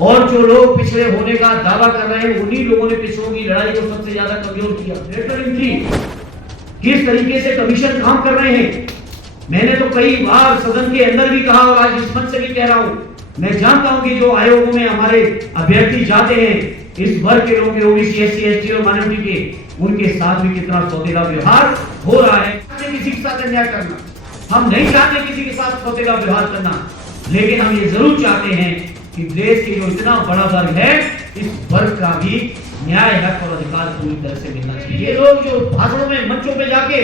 और जो लोग पिछड़े होने का दावा कर रहे हैं उन्हीं लोगों ने पिछड़ों की लड़ाई को सबसे ज्यादा कमजोर किया। लेटर एंट्री किस तरीके से कमीशन काम कर रहे हैं, मैंने तो कई बार सदन के अंदर भी कहा और आज इस मंच से भी कह रहा हूं, मैं जानता हूं कि जो आयोगों में हमारे अभ्यर्थी जाते हैं इस वर्ग के लोग, ओबीसी, एससी, एसटी और माइनॉरिटी के, उनके साथ भी कितना सौतेला व्यवहार हो रहा है। किसी के साथ अन्याय करना, हम नहीं चाहते किसी के साथ सौतेला व्यवहार करना, लेकिन हम ये जरूर चाहते हैं कि देश के जो इतना बड़ा वर्ग है इस वर्ग का भी न्याय, हक और अधिकार पूरी तरह से मिलना चाहिए। ये लोग जो भाषणों में, मंचों पे जाके,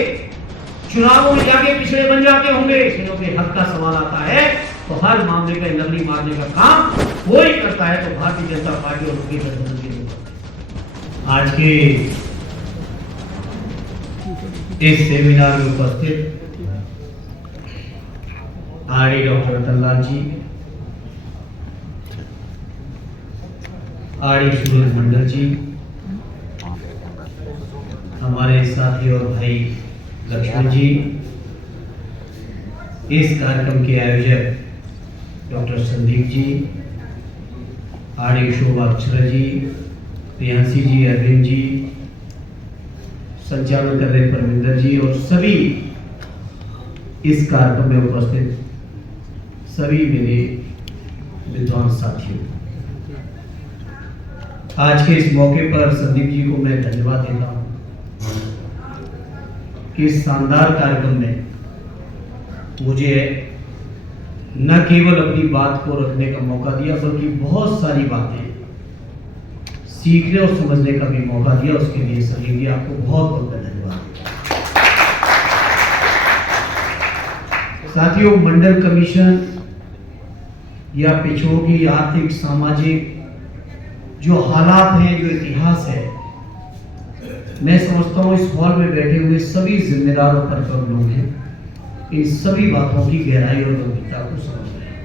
चुनावों में जाके पिछड़े बन जाते होंगे, इनों के हक का सवाल आता है तो हर मामले का नकली मारने का काम कोई करता है तो भारतीय जनता पार्टी और उनके गठबंधन के लोग। आज के इस सेमिनार में उपस्थित आरडी डॉक्टर रतनलाल जी, आरडी सूरज मंडल जी, हमारे साथी और भाई लक्ष्मण जी, इस कार्यक्रम के आयोजक डॉक्टर संदीप जी, आरडी शोभा अक्षरा जी, प्रियांशी जी, अरविंद जी, संचालन कर रहे परमिंदर जी और सभी इस कार्यक्रम में उपस्थित सभी मेरे विद्वान साथियों, आज के इस मौके पर संदीप जी को मैं धन्यवाद देता हूं कि इस शानदार कार्यक्रम में मुझे न केवल अपनी बात को रखने का मौका दिया बल्कि बहुत सारी बातें सीखने और समझने का भी मौका दिया। उसके लिए संदीप जी आपको बहुत बहुत धन्यवाद। साथियों, मंडल कमीशन या पिछड़ों की आर्थिक सामाजिक जो हालात हैं, जो इतिहास है, मैं समझता हूं इस हॉल में बैठे हुए सभी जिम्मेदार और कर्तव्य लोग हैं, इन सभी बातों की गहराई और गंभीरता को समझ रहे हैं।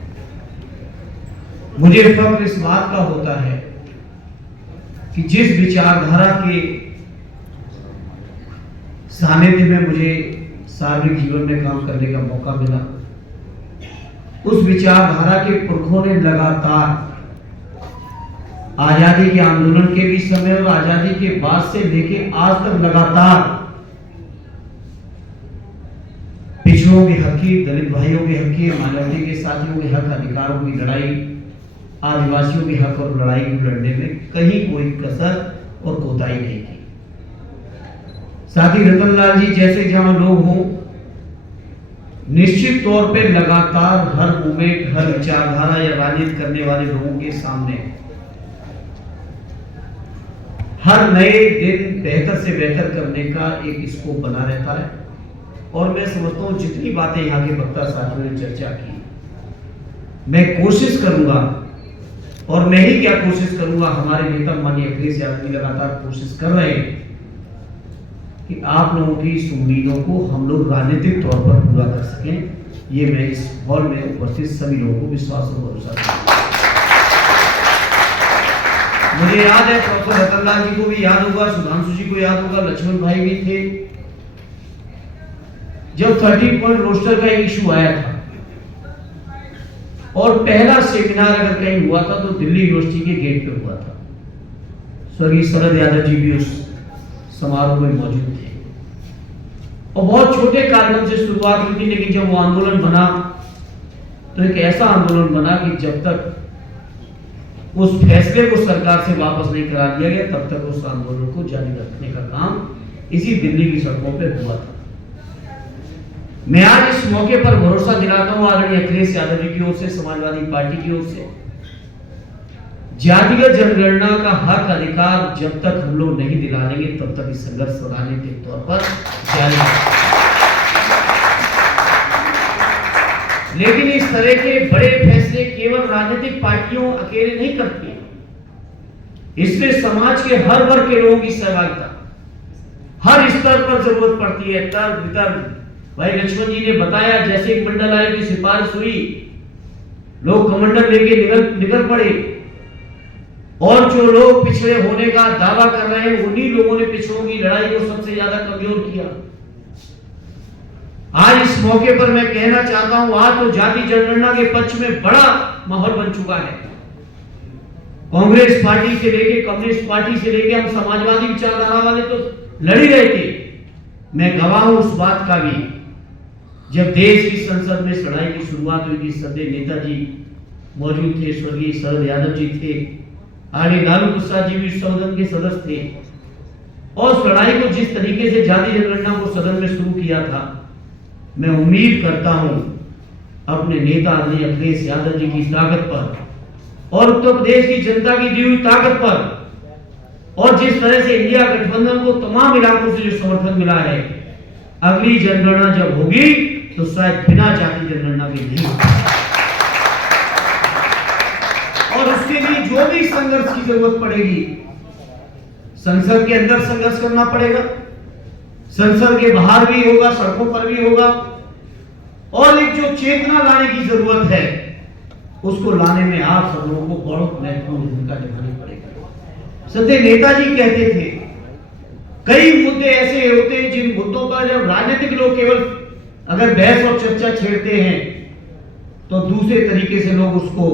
मुझे फख्र इस बात का होता है कि जिस विचारधारा के सानिध्य में मुझे सार्वजनिक जीवन में काम करने का मौका मिला, उस विचारधारा के पुरखों ने लगातार आजादी के आंदोलन के भी समय और आजादी के बाद से लेके आज तक लगातार पिछड़ों के हक की, दलित भाइयों के हक की, माइनॉरिटी के साथियों के हक, अधिकारों की लड़ाई, आदिवासियों के हक और लड़ाई को लड़ने में कहीं कोई कसर और कोताही नहीं की। साथी रतनलाल जी जैसे जहां लोग हों, निश्चित तौर पे लगातार हर मूवमेंट, हर विचारधारा या राजनीति करने वाले लोगों के सामने हर नए दिन बेहतर से बेहतर करने का एक स्कोप बना रहता है। और मैं समझता हूं जितनी बातें यहाँ के वक्ता साथियों ने चर्चा की, मैं कोशिश करूंगा, और मैं ही क्या कोशिश करूंगा, हमारे नेता माननीय अखिलेश यादव जी लगातार कोशिश कर रहे हैं कि आप लोगों की इस उम्मीदों को हम लोग राजनीतिक तौर पर पूरा कर सकें। ये मैं इस हॉल में उपस्थित सभी लोगों को विश्वास और भरोसा करता हूं। मुझे याद है प्रोफेसर रतनलाल जी को भी याद होगा, सुधांशु जी को याद होगा, लक्ष्मण भाई भी थे, जब 13 पॉइंट रोस्टर का इशू आया था और पहला सेमिनार अगर कहीं हुआ था तो दिल्ली यूनिवर्सिटी के गेट पे हुआ था। स्वर्गीय शरद यादव जी भी उस समारोह में मौजूद थे और बहुत छोटे कार्यक्रम से शुरुआत हुई थी, लेकिन जब वो आंदोलन बना तो एक ऐसा आंदोलन बना कि जब तक उस फैसले को सरकार से वापस नहीं करा दिया गया तब तक उस आंदोलन को जारी रखने का काम इसी दिल्ली की सड़कों पर हुआ था। मैं आज इस मौके पर भरोसा दिलाता हूं आदरणीय अखिलेश यादव जी की ओर से, समाजवादी पार्टी की ओर से, जातिगत जनगणना का हक अधिकार जब तक हम लोग नहीं दिला लेंगे तब तक इस संघर्ष राजनीतिक तौर पर जारी रहेगा। लेकिन इस तरह के बड़े फैसले केवल राजनीतिक पार्टियों अकेले नहीं करती हैं, इसमें समाज के हर वर्ग के लोगों की सहभागिता हर स्तर पर जरूरत पड़ती है। तर्क वितर्क, भाई लक्ष्मण जी ने बताया, जैसे एक मंडल आयोग की सिफारिश हुई, लोग कमंडल लेके निकल पड़े और जो लोग पिछड़े होने का दावा कर रहे हैं उन्हीं लोगों ने पिछड़ों की लड़ाई को सबसे ज्यादा कमजोर किया। आज इस मौके पर मैं कहना चाहता हूं, आज तो जाति जनगणना के पक्ष में बड़ा माहौल बन चुका है। कांग्रेस पार्टी से लेके, कम्युनिस्ट पार्टी से लेके हम समाजवादी विचारधारा वाले तो लड़ ही रहे थे। मैं गवाह हूं उस बात का भी, जब देश की संसद में लड़ाई की शुरुआत हुई थी, सदैव नेताजी मौजूद थे, स्वर्गीय शरद यादव जी थे, आगे लालू प्रसाद जी भी सदन के सदस्य थे, और उस लड़ाई को जिस तरीके से जाति जनगणना को सदन में शुरू किया था, मैं उम्मीद करता हूं अपने नेता आदरणीय अखिलेश यादव जी की ताकत पर और उत्तर प्रदेश की जनता की दी हुई ताकत पर, और जिस तरह से इंडिया गठबंधन को तमाम इलाकों से जो समर्थन मिला है, अगली जनगणना जब होगी तो शायद बिना जाति जनगणना के नहीं होगी। और उसके लिए जो भी संघर्ष की जरूरत पड़ेगी, संसद के अंदर संघर्ष करना पड़ेगा, संसद के बाहर भी होगा, सड़कों पर भी होगा, और एक जो चेतना लाने की जरूरत है उसको लाने में आप सब लोगों को बहुत महत्वपूर्ण भूमिका निभानी पड़ेगी। सदैव नेताजी कहते थे, कई मुद्दे ऐसे होते हैं जिन मुद्दों पर जब राजनीतिक लोग केवल अगर बहस और चर्चा छेड़ते हैं तो दूसरे तरीके से लोग उसको,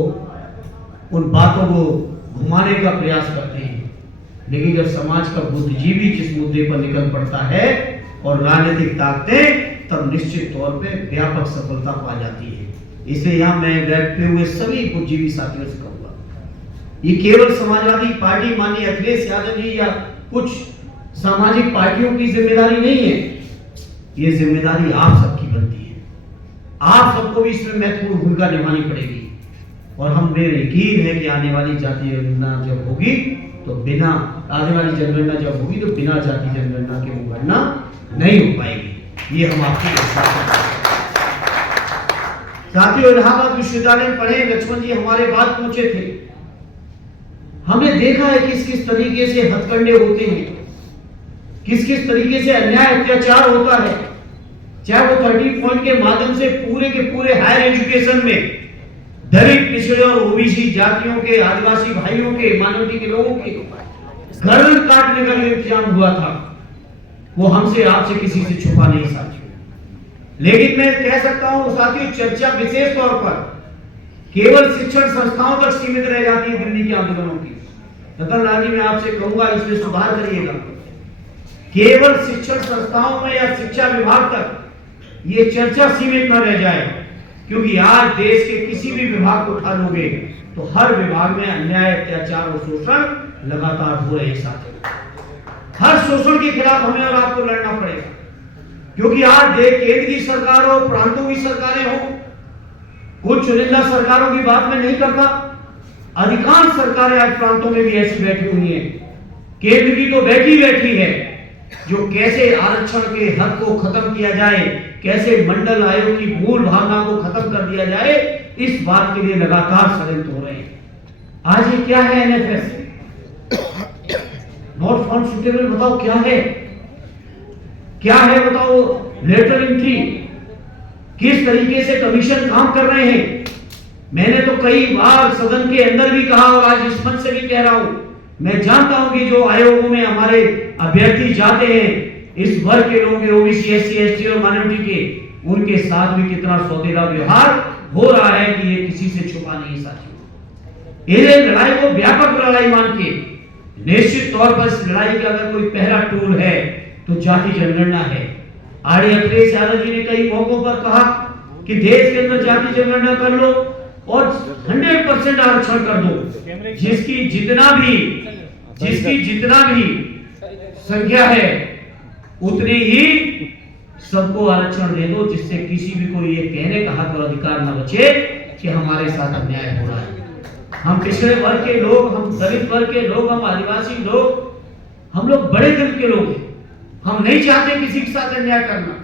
उन बातों को घुमाने का प्रयास करते हैं, लेकिन जब समाज का बुद्धिजीवी जिस मुद्दे पर निकल पड़ता है और राजनीतिक ताकतें, तब निश्चित तौर पे व्यापक सफलता पा जाती है। इसलिए यहां मैं बैठते हुए सभी बुद्धिजीवी साथियों से कहूंगा, ये केवल समाजवादी पार्टी माननीय अखिलेश यादव जी या कुछ सामाजिक पार्टियों की जिम्मेदारी नहीं है, ये जिम्मेदारी आप सबकी बनती है। आप सबको भी इसमें महत्वपूर्ण भूमिका निभानी पड़ेगी, और हम में यकीन है कि आने वाली जाति जनगणना जब होगी तो बिना जाति जनगणना के वो गणना नहीं हो पाएगी, ये हम आपको साथियों। इलाहाबाद विश्वविद्यालय में पढ़े लक्ष्मण जी हमारे बाद पहुंचे थे, हमने देखा है किस किस तरीके से हथकंडे होते हैं, किस किस तरीके से अन्याय अत्याचार होता है, चाहे वो 30 पॉइंट के माध्यम से पूरे के पूरे हायर एजुकेशन में दलित, पिछड़े और ओबीसी जातियों के, आदिवासी भाइयों के, माइनॉरिटी के लोगों के गर्दन काटने का इंतजाम हुआ था, वो हमसे आपसे किसी से छुपा नहीं साथियों। लेकिन मैं कह सकता हूं साथियों, चर्चा विशेष तौर पर केवल शिक्षण संस्थाओं तक सीमित रह जाती है दिल्ली के आंदोलनों की। रतन लाल जी मैं आपसे कहूंगा इसमें सुधार करिएगा, केवल शिक्षण संस्थाओं में या शिक्षा विभाग तक ये चर्चा सीमित न रह जाए, क्योंकि आज देश के किसी भी विभाग को उठा लोगे तो हर विभाग में अन्याय, अत्याचार और शोषण लगातार हो रहे साथियों। हर शोषण के खिलाफ हमें और आपको लड़ना पड़ेगा, क्योंकि आज केंद्र की सरकार हो, प्रांतों की सरकारें हो, कुछ चुनिंदा सरकारों की बात मैं नहीं करता, अधिकांश सरकारें आज प्रांतों में भी ऐसी बैठी हुई हैं, केंद्र की तो बैठी है, जो कैसे आरक्षण के हक को खत्म किया जाए, कैसे मंडल आयोग की मूल भावना को खत्म कर दिया जाए, इस बात के लिए लगातार षड्यंत्र हो रहे हैं। आज ये क्या है एनएफएस, नॉट फाउंड सुटेबल, बताओ क्या है, क्या है बताओ, लेटरल एंट्री, किस तरीके से कमीशन काम कर रहे हैं। मैंने तो कई बार सदन के अंदर भी कहा और आज इस मंच से भी कह रहा हूं, मैं जानता हूं कि जो आयोगों में हमारे अभ्यर्थी जाते हैं, इस वर्ग के लोगों के, ओबीसी, एससी, एसटी और माइनॉरिटी के, उनके साथ भी कितना सौतेला व्यवहार हो रहा है कि ये किसी से छुपा नहीं साथियों। ये लड़ाई को व्यापक लड़ाई मान के निश्चित तौर पर इस लड़ाई का अगर कोई पहला टूल है तो जाति जनगणना है। आर्य अखिलेश यादव जी ने कई मौकों पर कहा कि देश के अंदर जाति जनगणना कर लो और 100% आरक्षण कर दो, जिसकी जितना भी संख्या है उतनी ही सबको आरक्षण दे दो, जिससे किसी भी को ये कहने का हक और अधिकार न बचे कि हमारे साथ अन्याय हो रहा है। हम पिछड़े वर्ग के लोग, हम दलित वर्ग के लोग, हम आदिवासी लोग, हम लोग बड़े दिल के लोग हैं। हम नहीं चाहते किसी के साथ अन्याय करना,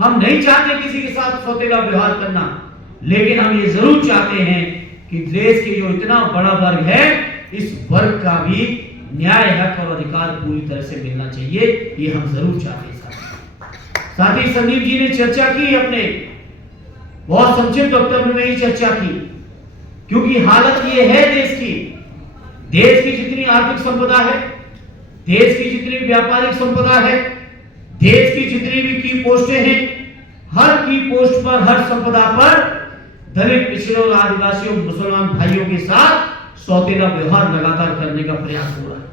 हम नहीं चाहते किसी के साथ सौतेला व्यवहार करना, लेकिन हम ये जरूर चाहते हैं कि देश के जो इतना बड़ा वर्ग है, इस वर्ग का भी न्याय, हक और अधिकार पूरी तरह से मिलना चाहिए, ये हम जरूर चाहते हैं। साथ ही संदीप जी ने चर्चा की, अपने बहुत संक्षिप्त वक्तव्य में ही चर्चा की, क्योंकि हालत ये है देश की जितनी आर्थिक संपदा है, देश की जितनी व्यापारिक संपदा है, देश की जितनी भी की पोस्टें हैं, हर की पोस्ट पर, हर संपदा पर दलित, पिछड़े और आदिवासियों, मुसलमान भाइयों के साथ सौतेला व्यवहार लगातार करने का प्रयास हो रहा है।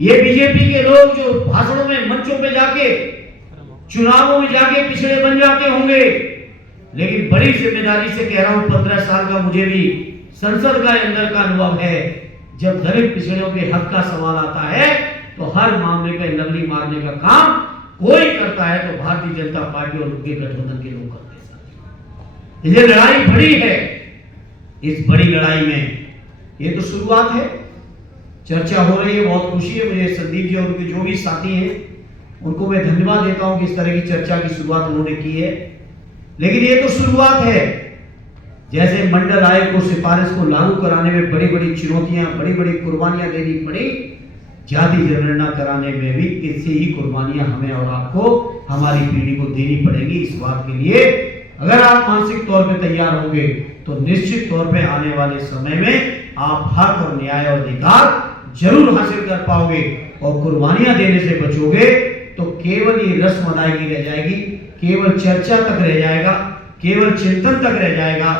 ये बीजेपी के लोग जो भाषणों में, मंचों पे जाके, चुनावों में जाके पिछड़े बन जाते होंगे, लेकिन बड़ी जिम्मेदारी से कह रहा हूं, 15 साल का मुझे भी संसद का अंदर का अनुभव है। जब दलित पिछड़ों के हक का सवाल आता है तो हर मामले पे नगली मारने का काम कोई करता है तो भारतीय जनता पार्टी और उनके गठबंधन के लोग करते हैं। ये लड़ाई बड़ी है। इस बड़ी लड़ाई में ये तो शुरुआत है, चर्चा हो रही है, बहुत खुशी है मुझे। संदीप जी और उनके जो भी साथी हैं उनको मैं धन्यवाद देता हूं कि इस तरह की चर्चा की शुरुआत उन्होंने की है, लेकिन ये तो शुरुआत है। जैसे मंडल आयोग को, सिफारिश को लागू कराने में बड़ी बड़ी चुनौतियां, बड़ी बड़ी कुर्बानियां देनी पड़ी, जाति जनगणना कराने में भी इससे ही कुर्बानियां हमें और आपको, हमारी पीढ़ी को देनी पड़ेगी। इस बात के लिए अगर आप मानसिक तौर पे तैयार होंगे तो निश्चित तौर पे आने वाले समय में आप हक और न्याय और अधिकार जरूर हासिल कर पाओगे, और कुर्बानियां देने से बचोगे तो केवल ये रस्म अदायगी रह जाएगी, केवल चर्चा तक रह जाएगा, केवल चिंतन तक रह जाएगा,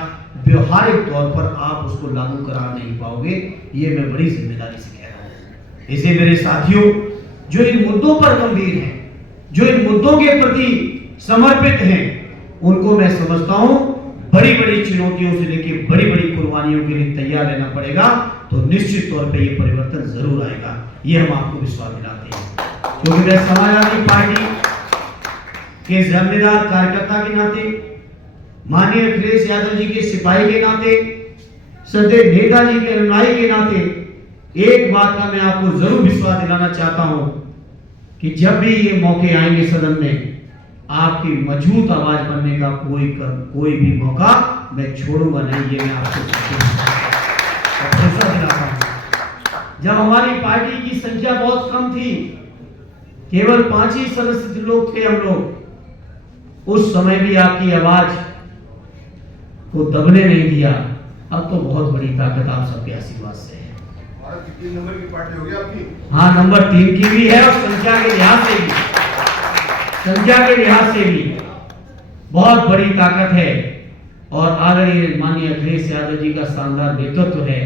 व्यवहारिक तौर पर आप उसको लागू करा नहीं पाओगे। ये मैं बड़ी जिम्मेदारी से कह रहा हूं। इसे मेरे साथियों जो इन मुद्दों पर गंभीर हैं, जो इन मुद्दों के प्रति समर्पित हैं, उनको मैं समझता हूं बड़ी बड़ी चुनौतियों से लेकर बड़ी बड़ी कुर्बानियों के लिए तैयार रहना पड़ेगा, तो निश्चित तौर पे ये परिवर्तन जरूर आएगा। ये हम आपको विश्वास दिलाते हैं, क्योंकि मैं समाजवादी पार्टी के जिम्मेदार कार्यकर्ता के नाते, माननीय अखिलेश यादव जी के सिपाही के नाते, सदैव नेताजी के अनुयायी के नाते एक बात का मैं आपको जरूर विश्वास दिलाना चाहता हूं कि जब भी ये मौके आएंगे सदन में, आपकी मजबूत आवाज बनने का कोई भी मौका मैं छोड़ूंगा नहीं। ये मैं आपको भरोसा दिलाता हूं। जब हमारी पार्टी की संख्या बहुत कम थी, केवल 5 ही सदस्य लोग थे हम लोग, उस समय भी आपकी आवाज को दबने नहीं दिया। अब तो बहुत बड़ी ताकत आप सबके आशीर्वाद से है। 3 नंबर की पार्टी हो गई आपकी? हाँ, नंबर 3 की भी है, और संख्या के लिहाज से भी, संख्या के लिहाज से भी बहुत बड़ी ताकत है। और आदरणीय माननीय अखिलेश यादव जी का शानदार नेतृत्व है,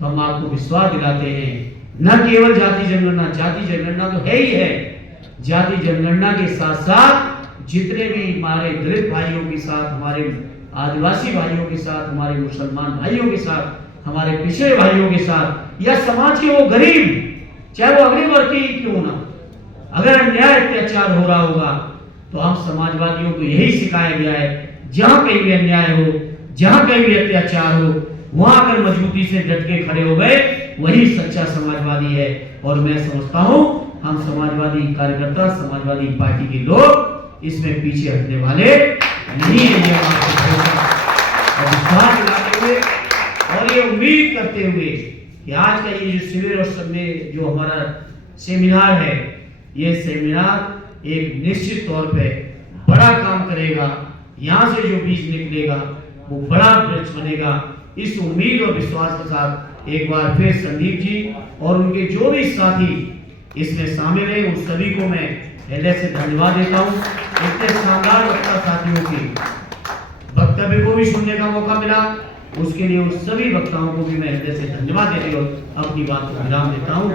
तो हम आपको विश्वास दिलाते हैं, न केवल जाति जनगणना तो है ही है, जाति जनगणना के साथ साथ जितने भी हमारे दलित भाइयों के साथ, हमारे आदिवासी भाइयों के साथ, हमारे मुसलमान भाइयों के साथ, हमारे पिछड़े भाइयों के साथ, या समाज के वो गरीब, चाहे वो अगले वर्ग के क्यों ना, अगर अन्याय अत्याचार हो रहा होगा तो हम समाजवादियों को यही सिखाया गया है, जहां कहीं भी अन्याय हो, जहां कहीं भी अत्याचार हो, वहां अगर मजबूती से डट के खड़े हो गए, वही सच्चा समाजवादी है। और मैं समझता हूं हम समाजवादी कार्यकर्ता, समाजवादी पार्टी के लोग इसमें पीछे हटने वाले नहीं है। ये और विश्वास दिलाते हुए और ये उम्मीद करते हुए कि आज का ये जो शिविर और सब में जो हमारा सेमिनार है, ये सेमिनार एक निश्चित तौर पे बड़ा काम करेगा। यहाँ से जो बीज निकलेगा वो बड़ा वृक्ष बनेगा। इस उम्मीद और विश्वास के साथ एक बार फिर संदीप जी और उनके जो भी साथी इसमें शामिल हैं, उन सभी को मैं हृदय से धन्यवाद देता हूँ। इतने शानदार वक्ता साथियों के वक्तव्य को भी सुनने का मौका मिला, उसके लिए उन सभी वक्ताओं को भी मैं हृदय से धन्यवाद देते हुए अपनी बात को विराम देता हूँ।